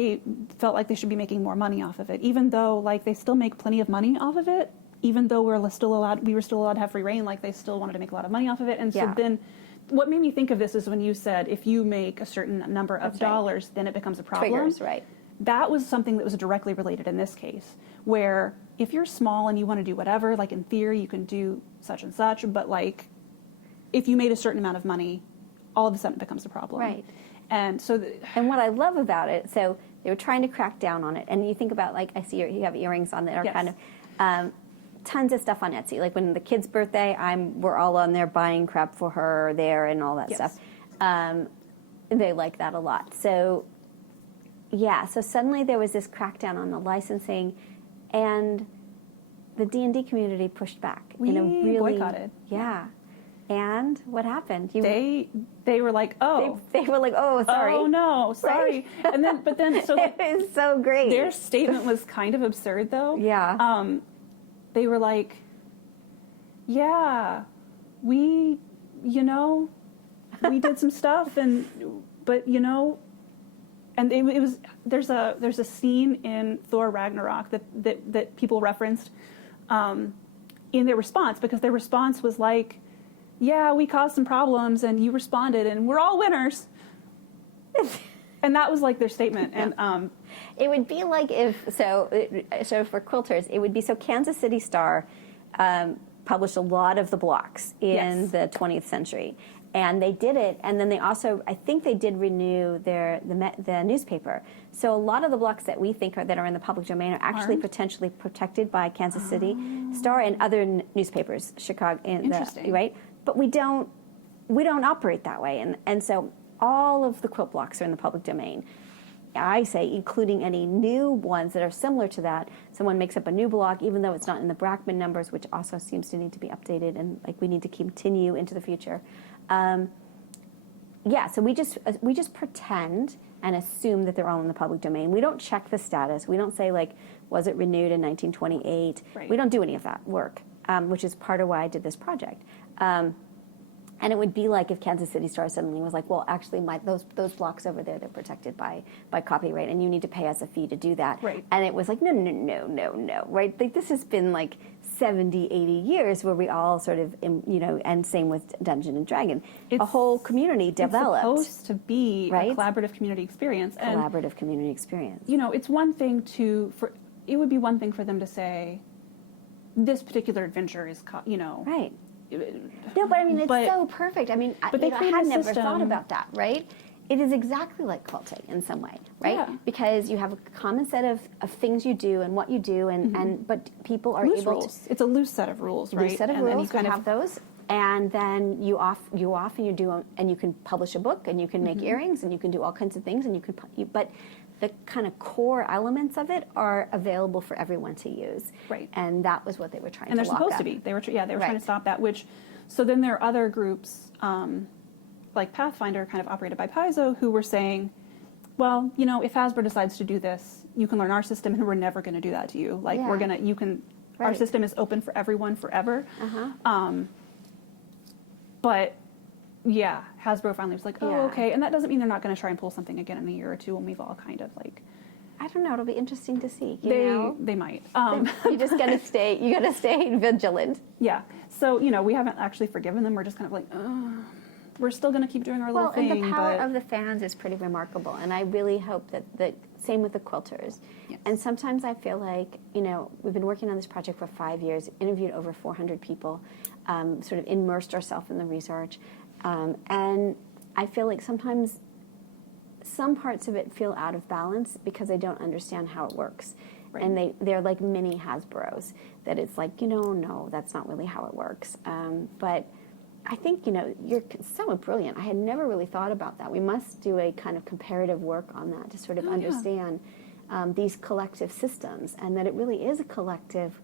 they felt like they should be making more money off of it, even though like they still make plenty of money off of it, even though we were still allowed to have free reign, like they still wanted to make a lot of money off of it. And so then what made me think of this is when you said if you make a certain number of dollars, then it becomes a problem. Triggers, right. That was something that was directly related in this case, where if you're small and you want to do whatever, like in theory you can do such and such, but like if you made a certain amount of money, all of a sudden it becomes a problem. Right. And so, and what I love about it, so they were trying to crack down on it, and you think about like I see you have earrings on that are kind of tons of stuff on Etsy. Like when the kid's birthday, we're all on there buying crap for her there and all that stuff. They like that a lot. So yeah, so suddenly there was this crackdown on the licensing, and the D&D community pushed back. We in a really, boycotted. Yeah. And what happened? They were like, oh. They were like, oh, sorry. Oh, no, sorry. Right? And then, so it was so great. Their statement was kind of absurd, though. Yeah. They were like, yeah, we did some stuff, but and it was there's a scene in Thor Ragnarok that people referenced in their response, because their response was like, yeah, we caused some problems and you responded and we're all winners. And that was like their statement. And it would be like so for quilters, it would be so Kansas City Star published a lot of the blocks in the 20th century. And they did it, and then they also, I think they did renew the newspaper. So a lot of the blocks that we think that are in the public domain are actually potentially protected by Kansas City Star and other newspapers, Chicago, right? But we don't operate that way, and so all of the quilt blocks are in the public domain. I say, including any new ones that are similar to that. Someone makes up a new block, even though it's not in the Brackman numbers, which also seems to need to be updated, and like we need to continue into the future. So we just pretend and assume that they're all in the public domain. We don't check the status. We don't say like, was it renewed in 1928? Right. We don't do any of that work, which is part of why I did this project. And it would be like if Kansas City Star suddenly was like, well, actually, those blocks over there, they're protected by copyright, and you need to pay us a fee to do that. Right. And it was like, no, right? Like, this has been like 70, 80 years where we all sort of, and same with Dungeon and Dragon. A whole community developed. It's supposed to be a collaborative community experience. Collaborative community experience. It's one thing it would be one thing for them to say, this particular adventure is, Right. No, but I mean, it's so perfect. I mean, I had never thought about that, right? It is exactly like quilting in some way, right? Yeah. Because you have a common set of things you do and what you do, but people are loose able rules. to... It's a loose set of rules, right? Loose set of rules, you have those, and then you off and you do, and you can publish a book, and you can make earrings, and you can do all kinds of things, and but the kind of core elements of it are available for everyone to use. Right. And that was what they were trying to lock up. And they're supposed to be. They were trying to stop that, so then there are other groups, like Pathfinder, kind of operated by Paizo, who were saying, well, if Hasbro decides to do this, you can learn our system, and we're never going to do that to you. Like, our system is open for everyone forever. But yeah, Hasbro finally was like, okay. And that doesn't mean they're not going to try and pull something again in a year or two when we've all kind of like... I don't know. It'll be interesting to see. They might. You just got to stay. You got to stay vigilant. Yeah. So we haven't actually forgiven them. We're just kind of like, we're still going to keep doing our little thing. And the power of the fans is pretty remarkable. And I really hope that same with the quilters. Yes. And And sometimes I feel like we've been working on this project for 5 years, interviewed over 400 people, sort of immersed ourselves in the research. And I feel like sometimes some parts of it feel out of balance because they don't understand how it works. Right. And they're like mini Hasbros, that it's like, no, that's not really how it works. But I think, you're so brilliant. I had never really thought about that. We must do a kind of comparative work on that to sort of understand these collective systems, and that it really is a collective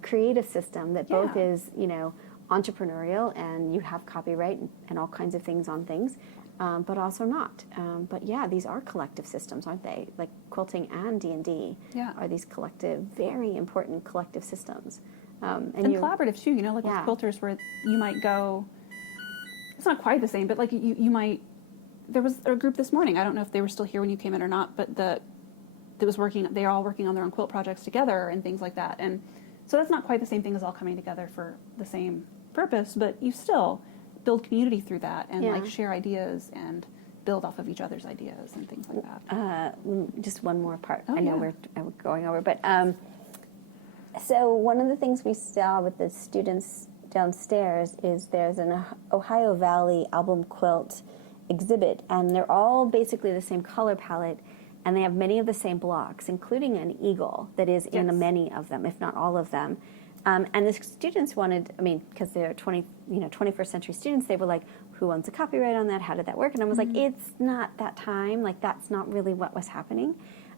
creative system that both is, entrepreneurial, and you have copyright and all kinds of things on things, but also not. But yeah, these are collective systems, aren't they? Like quilting and D&D are these collective, very important collective systems. And collaborative too, like with quilters, where you might go, it's not quite the same, but like you might, there was a group this morning, I don't know if they were still here when you came in or not, but they're all working on their own quilt projects together and things like that. And so that's not quite the same thing as all coming together for the same purpose, but you still build community through that and like share ideas and build off of each other's ideas and things like that. Just one more part. Oh, I know we're going over, but so one of the things we saw with the students downstairs is there's an Ohio Valley album quilt exhibit, and they're all basically the same color palette, and they have many of the same blocks, including an eagle that is in many of them, if not all of them. And the students wanted, I mean, because they're 21st century students, they were like, who owns the copyright on that? How did that work? And I was like, it's not that time. Like, that's not really what was happening.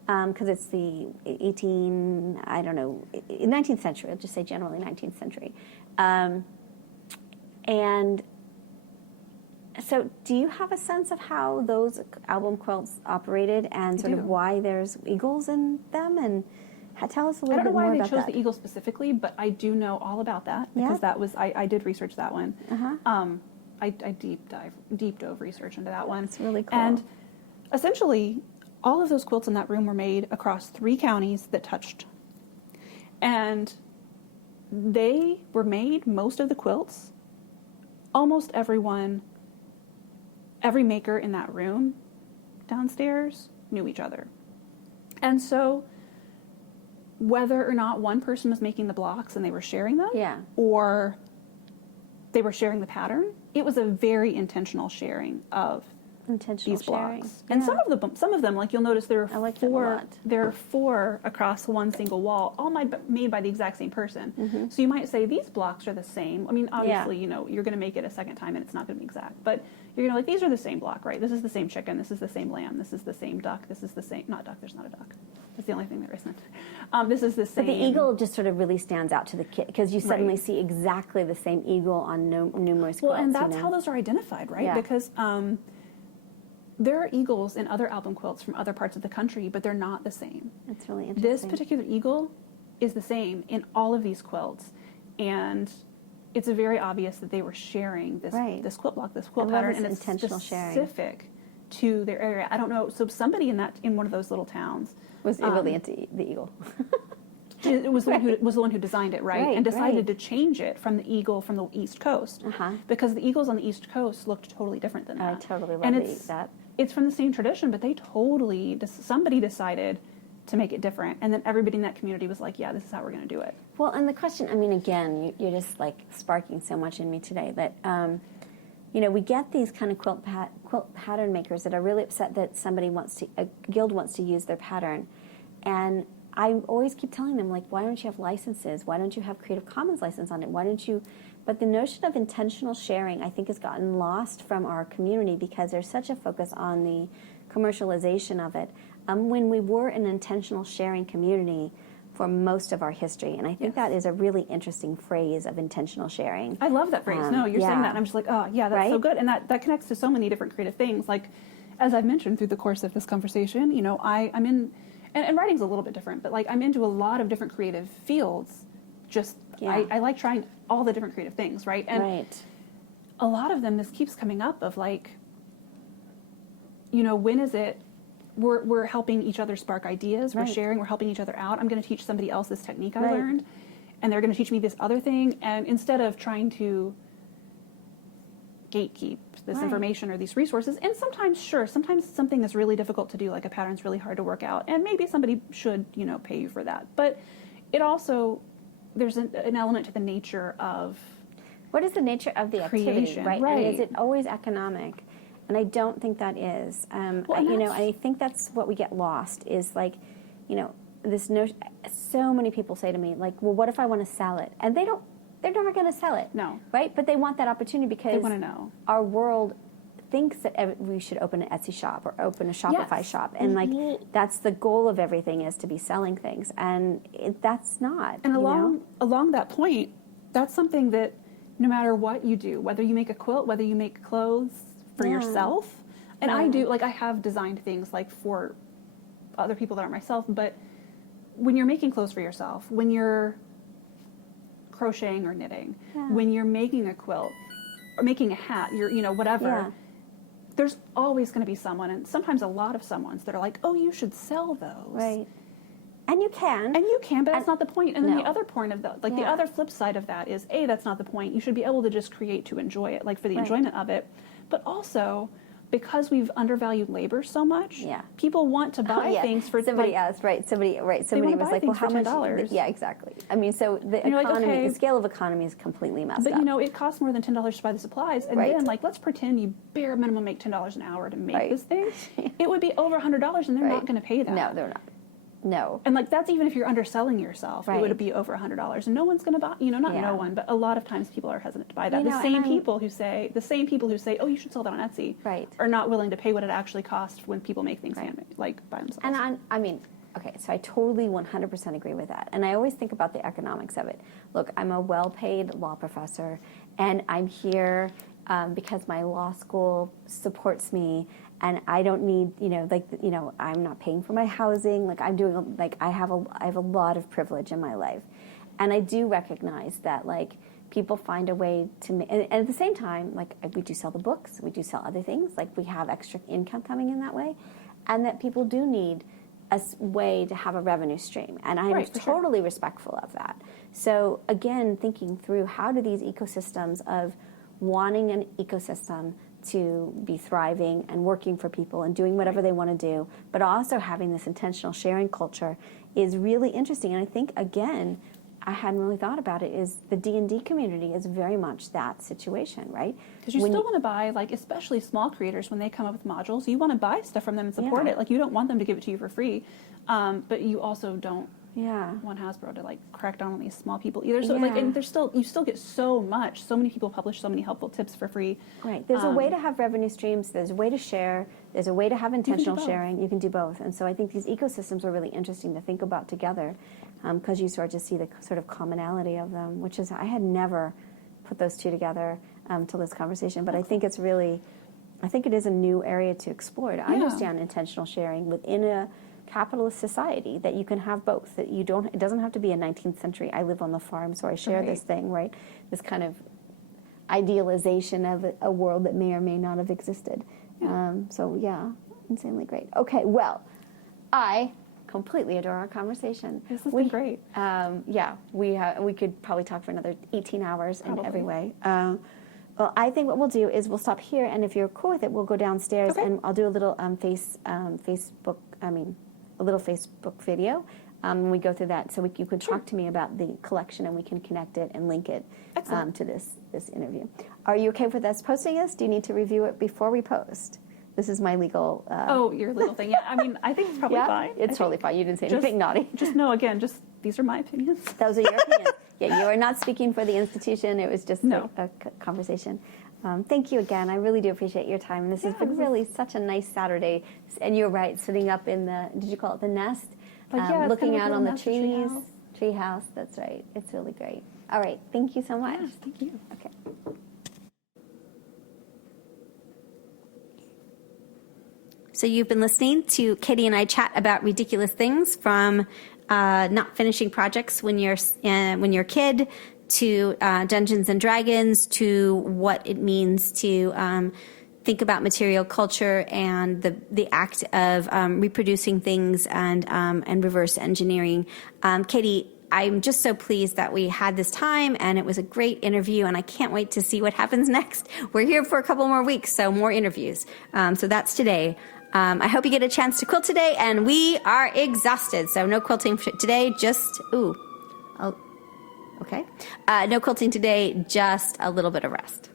Because it's the 19th century. I'll just say generally 19th century. And so do you have a sense of how those album quilts operated and sort of why there's eagles in them? And tell us a little bit more about that. I don't know why they chose the eagle specifically, but I do know all about that because that was, I did research that one. I deep dove research into that one. It's really cool. And essentially, all of those quilts in that room were made across 3 counties that touched. And they were made, most of the quilts, almost everyone, every maker in that room downstairs knew each other. And so whether or not one person was making the blocks and they were sharing them, or they were sharing the pattern, it was a very intentional sharing of these blocks. And some of them, like you'll notice there are 4 across one single wall, all made by the exact same person. So you might say these blocks are the same. I mean, obviously, you know, you're going to make it a second time and it's not going to be exact, but you're going to these are the same block, right? This is the same chicken. This is the same lamb. This is the same duck. This is the same, not duck, there's not a duck. That's the only thing there isn't. This is the same. But the eagle just sort of really stands out to the kid because you suddenly see exactly the same eagle on numerous quilts. Well, and that's how those are identified, right? Because there are eagles in other album quilts from other parts of the country, but they're not the same. That's really interesting. This particular eagle is the same in all of these quilts, and it's very obvious that they were sharing this quilt block, this quilt pattern, and it's specific to their area. I don't know. So somebody in one of those little towns was really into the eagle. It was the one who designed it, right? And decided to change it from the eagle from the East Coast because the eagles on the East Coast looked totally different than that. I totally love that. It's from the same tradition, but somebody decided to make it different, and then everybody in that community was like, yeah, this is how we're going to do it. Well, and the question, I mean, again, you're just like sparking so much in me today that, you know, we get these kind of quilt pattern makers that are really upset that a guild wants to use their pattern, and I always keep telling them, like, why don't you have licenses? Why don't you have Creative Commons license on it? Why don't you? But the notion of intentional sharing, I think, has gotten lost from our community because there's such a focus on the commercialization of it. When we were an intentional sharing community for most of our history, and I think that is a really interesting phrase of intentional sharing. I love that phrase. No, you're saying that, and I'm just like, oh, yeah, that's so good. And that connects to so many different creative things. Like, as I've mentioned through the course of this conversation, you know, I'm in... And writing's a little bit different, but like I'm into a lot of different creative fields. I like trying all the different creative things, right? And a lot of them, this keeps coming up of like, you know, when is it we're helping each other spark ideas, we're sharing, we're helping each other out. I'm going to teach somebody else this technique I learned, and they're going to teach me this other thing. And instead of trying to gatekeep this information or these resources, and sometimes something is really difficult to do, like a pattern's really hard to work out, and maybe somebody should, you know, pay you for that. But it also, there's an element to the nature of what is the nature of the activity, right? And is it always economic? And I don't think that is. I think that's what we get lost is like, you know, this notion. So many people say to me, like, well, what if I want to sell it? And they're never going to sell it. No. Right? But they want that opportunity because they want to know. Our world thinks that we should open an Etsy shop or open a Shopify shop. And like, that's the goal of everything is to be selling things. And that's not. And along that point, that's something that no matter what you do, whether you make a quilt, whether you make clothes for yourself, and I do, like I have designed things like for other people that aren't myself, but when you're making clothes for yourself, when you're crocheting or knitting, when you're making a quilt or making a hat, you're, you know, whatever, there's always going to be someone, and sometimes a lot of someones, that are like, oh, you should sell those. Right. And you can. And you can, but that's not the point. And then No. the other point of the, like, the other flip side of that is, A, that's not the point. You should be able to just create to enjoy it, like, for the enjoyment of it. But also, because we've undervalued labor so much, people want to buy things for somebody asked, right? Somebody was like, well, how much? Yeah, exactly. I mean, so the economy, like, okay, the scale of economy is completely messed up. But, you know, it costs more than $10 to buy the supplies, and then, like, let's pretend you bare minimum make $10 an hour to make this thing. It would be over $100, and they're not going to pay that. No, they're not. No. And, like, that's even if you're underselling yourself. It would be over $100. And no one's going to buy, you know, not no one, but a lot of times people are hesitant to buy that. The same people who say, oh, you should sell that on Etsy, are not willing to pay what it actually costs when people make things handmade, like, by themselves. And I mean, okay, so I totally 100% agree with that. And I always think about the economics of it. Look, I'm a well-paid law professor, and I'm here because my law school supports me. And I don't need, you know, like, you know, I'm not paying for my housing. Like, I'm doing, like, I have a lot of privilege in my life. And I do recognize that, like, people find a way to make, and at the same time, like, we do sell the books, we do sell other things, like, we have extra income coming in that way. And that people do need a way to have a revenue stream. And I'm totally respectful of that. So, again, thinking through how do these ecosystems of wanting an ecosystem to be thriving and working for people and doing whatever they want to do, but also having this intentional sharing culture is really interesting. And I think, again, I hadn't really thought about it, is the D&D community is very much that situation, right? Because you still want to buy, like, especially small creators, when they come up with modules, you want to buy stuff from them and support it. Like, you don't want them to give it to you for free, but you also don't want Hasbro to, like, crack down on these small people either. So like, and you still get so many people publish so many helpful tips for free. Right. There's a way to have revenue streams. There's a way to share. There's a way to have intentional sharing. You can do both. And so I think these ecosystems are really interesting to think about together, because you start to see the sort of commonality of them, which is, I had never put those two together till this conversation. But I think it's really, I think it is a new area to explore, to understand intentional sharing within a capitalist society, that you can have both, that you don't, it doesn't have to be a 19th century, I live on the farm, so I share this thing, right? This kind of idealization of a world that may or may not have existed. So yeah, insanely great. Okay, well, I completely adore our conversation. This has been great. We could probably talk for another 18 hours in every way. Well, I think what we'll do is we'll stop here, and if you're cool with it, we'll go downstairs and I'll do a little Facebook video when we go through that, so you can talk to me about the collection, and we can connect it and link it to this interview. Are you okay with us posting this? Do you need to review it before we post? This is my legal... your legal thing. Yeah, I mean, I think it's probably fine. It's totally fine. You didn't say anything naughty. Just know, again, these are my opinions. Those are your opinions. Yeah, you are not speaking for the institution. It was just a conversation. Thank you again. I really do appreciate your time. This has been really such a nice Saturday. And you're right, sitting up in the, did you call it the nest? Looking out on the trees. Tree house, that's right. It's really great. All right, thank you so much. Yes, thank you. Okay. So you've been listening to Katie and I chat about ridiculous things, from not finishing projects when you're a kid, to Dungeons and Dragons, to what it means to think about material culture and the act of reproducing things and reverse engineering. Katie, I'm just so pleased that we had this time, and it was a great interview, and I can't wait to see what happens next. We're here for a couple more weeks, so more interviews. So that's today. I hope you get a chance to quilt today, and we are exhausted, so no quilting today, no quilting today, just a little bit of rest.